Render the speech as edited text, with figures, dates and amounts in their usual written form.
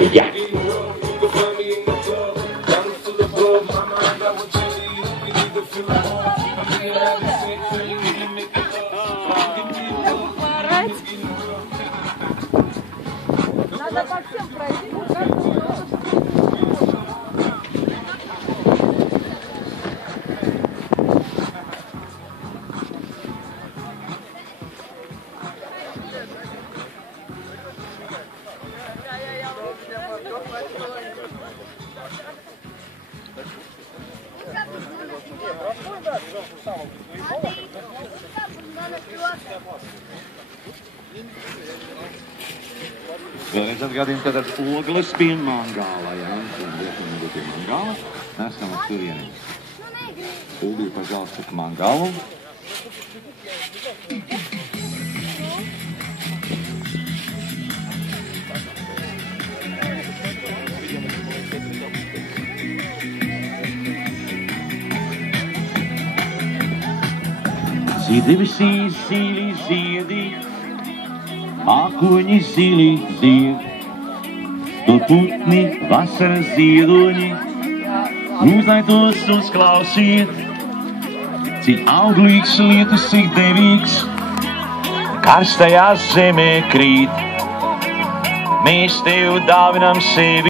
Ja. Надо по всем пройти. Vēlreiz atgādījums, tātad ogles pie mangāla, jā, un pie mangāla, nesam uz turieni. Uldī, pažālsta, к мангалу. Zidebesīs zili ziedi, mākoņi zili zied, tur putni vasaras ziedoņi, uzlai tos uzklausiet, cik auglīgs lietus, cik devīgs, karstajā zemē krīt. Mēs tev dāvinam sevi.